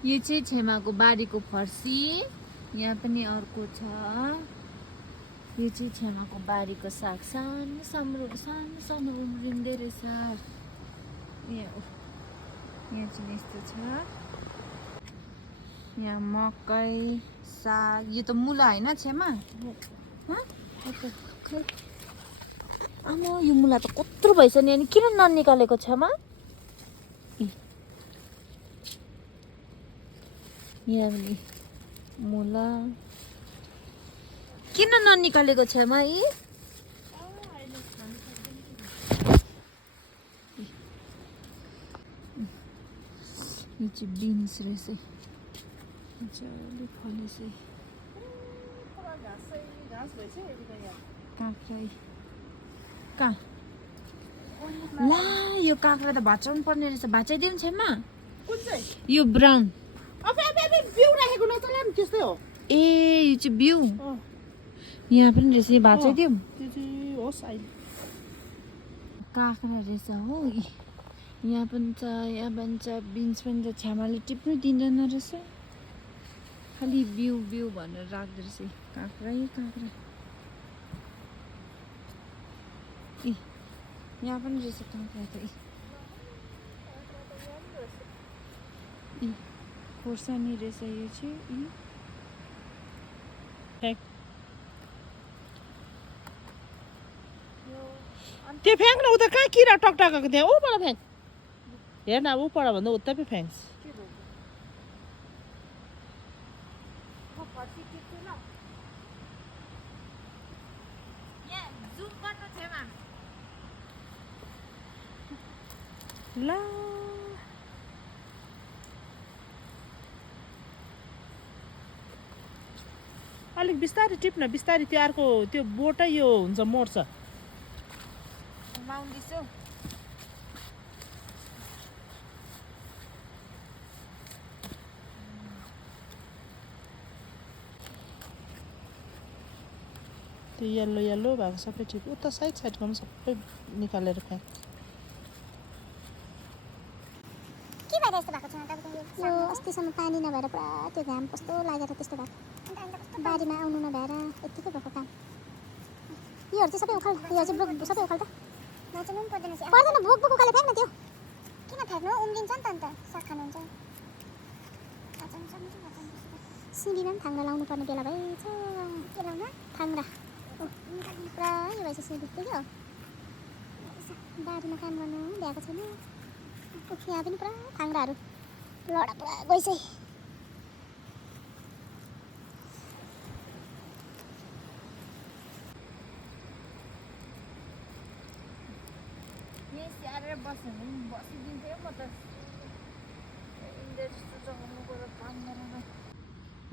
यो चाहिँ छेमाको बारीको फर्सी। यहाँ पनि अर्को छ। यो चाहिँ छेमाको बारीको साग सानो सानो उम्रिँदै रहेछ। यहाँ चाहिँ यस्तो छ। यहाँ मकै साग। यो त मुला होइन छेमा? आमा यो मुला त कत्रो भएछ नि। अनि किन ननिकालेको छेमा? यहाँ पनि मुला किन ननिकालेको छेमा यी? यो चाहिँ बिन्स रहेछ। मजाले फलेछ। काँक्रै कहाँ? ला यो काँक्रा त भाँचाउनु पर्ने रहेछ। भाँचाइदिउँ छेमा? यो ब्राउन। ए यो चाहिँ बिउ। यहाँ पनि रहेछ। भाँचाइदिउँ? काँक्रा रहेछ हो। यहाँ पनि छ, यहाँ पनि छ, बिन्स पनि छ। छ्यामाले टिप्नु दिँदैन रहेछ। खालि बिउ भनेर राख्दो रहेछ। काँक्रै काँक्रा। यहाँ पनि रहेछ काँक्रा त। खोर्सानी रहेछ यो चाहिँ। त्यो फ्याँक न। उता कहाँ किरा टकटकाएको त्यहाँ ऊपर फ्याँक। हेर न ऊपर भन्दा उता पो फ्याँक्छ। ला अलिक बिस्तारै टिप्न। बिस्तारै त्यो अर्को त्यो बोटै यो हुन्छ मोड्छ। त्यो येल्लो भएको सबै टिप। उता साइडको पनि सबै निकालेर फ्याँक। यो अस्तिसम्म पानी नभएर पुरा त्यो घाम कस्तो लागेर त्यस्तो भएको। बारीमा आउनु नभएर यत्तिकै भएको काम। योहरू चाहिँ सबै उखाल। यो चाहिँ बोक सबै उखाल त। पर्दैन बोक उखाले फ्याँक्न त्यो। किन फ्याँक्नु? उम्रिन्छ नि त अन्त साग खानुहुन्छ। सिमीमा पनि थाङ्रा लाउनु पर्ने बेला भएछ। के लाउनु? थाङ्रा। पुरा यो भएछ सिमी देख्यो। बारीमा काम गर्नु भ्याएको छैन। यहाँ पनि पुरा थाङ्राहरू लडा पुरा गइछ।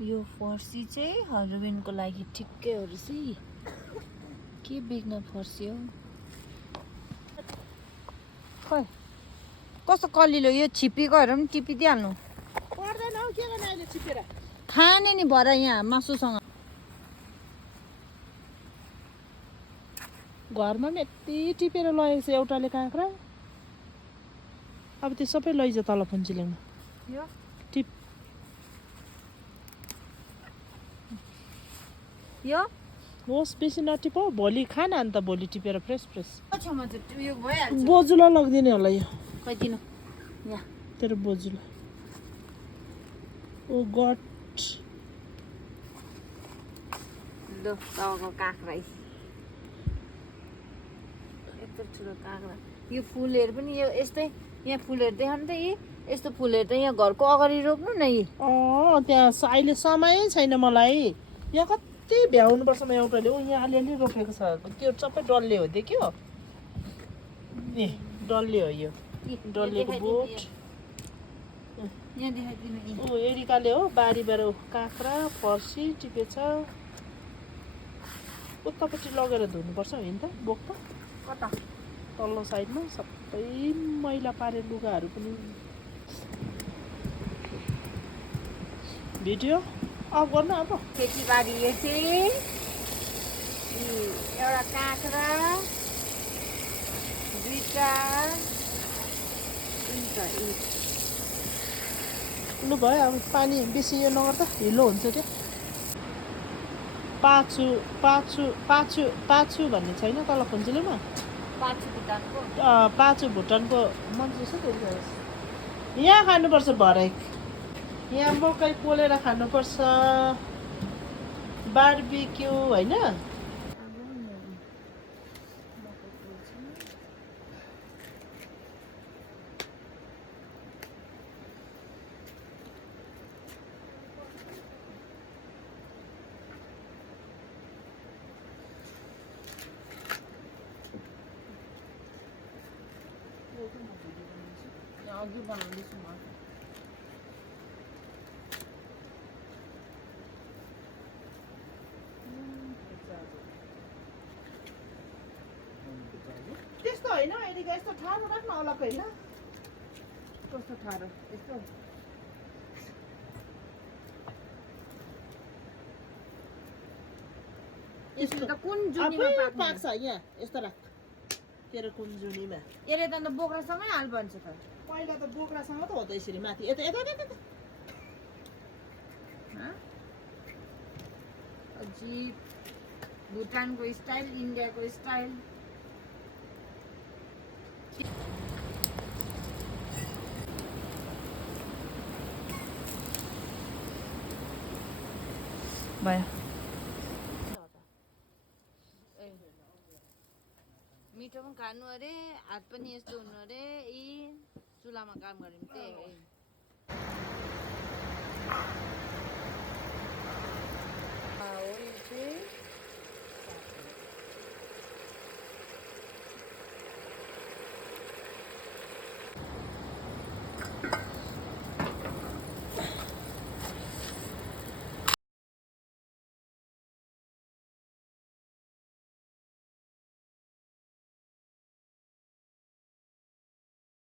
यो फर्सी चाहिँ हरोविनको लागि ठिक्कै हो रहेछ। के बेच्न फर्सी हो? खै कस्तो कलिलो। यो छिपीकोहरू पनि टिपिदिइहाल्नु पर्दैन हौ। के गर्ने अहिले छिपेर? खाने नि भएर यहाँ मासुसँग। घरमा पनि यति टिपेर लगेको छ एउटाले काँक्रा। अब त्यो सबै लैजा तल फुन्चिल्याउनु। टिप यो होस् बेसी नटिप। भोलि खान अन्त भोलि टिपेर फ्रेस। यो भइहाल्छ। बोजुलाई लगिदिने होला यो। खै दिनु यहाँ तेरो बोजुलाई। ओ गट। लो तपाईँको काँक्रा। यत्रो ठुलो काँक्रा। यो फुलहरू पनि यो यस्तै। यहाँ फुलहरू देखाउनु त। यी यस्तो फुलहरू त यहाँ घरको अगाडि रोप्नु न। यी त्यहाँ अहिले समय छैन मलाई। यहाँ कति भ्याउनुपर्छ म एउटाले। यहाँ अलिअलि रोपेको छ। त्यो सबै डल्ले हो देख्यो? ए डल्ले हो यो। डल्लेको बोट। यहाँ देखाइदिनु। एरिकाले हो बारीबाट काँक्रा फर्सी टिपेछ। उतापट्टि लगेर धुनुपर्छ होइन त बोक त। कता? तल्लो साइडमा सबै मैला पारे लुगाहरू पनि। भिडियो अफ गर्नु अब। खेतीबारी यो चाहिँ एउटा काँक्रा, दुईटा, तिनटा, लु भयो अब पानी बेसी यो नगर्दा हिलो हुन्छ त्यो पाछु पाछु पाछु पाछु भन्ने छैन तल खुन्चुलीमा पाँच भुटानको पाछु भुटानको मन्त्री छ त्यो यहाँ खानुपर्छ भरे यहाँ मकै पोलेर खानुपर्छ बार्बिक्यू होइन अघि बनाउँदैछु म त्यस्तो होइन एरिका यस्तो ठाडो राख्न अलग होइन कस्तो ठाडो यस्तो यसले त कुन जुनीमा आफै पाक्छ पाक्छ यहाँ यस्तो राख तेरो कुन जुनीमा यसले त अन्त बोक्रासँगै हाल भन्छ त पहिला त बोक्रासँग त हो त यसरी माथि यता यता यता यता अजीब भुटानको स्टाइल इन्डियाको स्टाइल भयो मिठो पनि खानु अरे हात पनि यस्तो हुनु अरे यी चुलामा काम गऱ्यो भने त्यही हो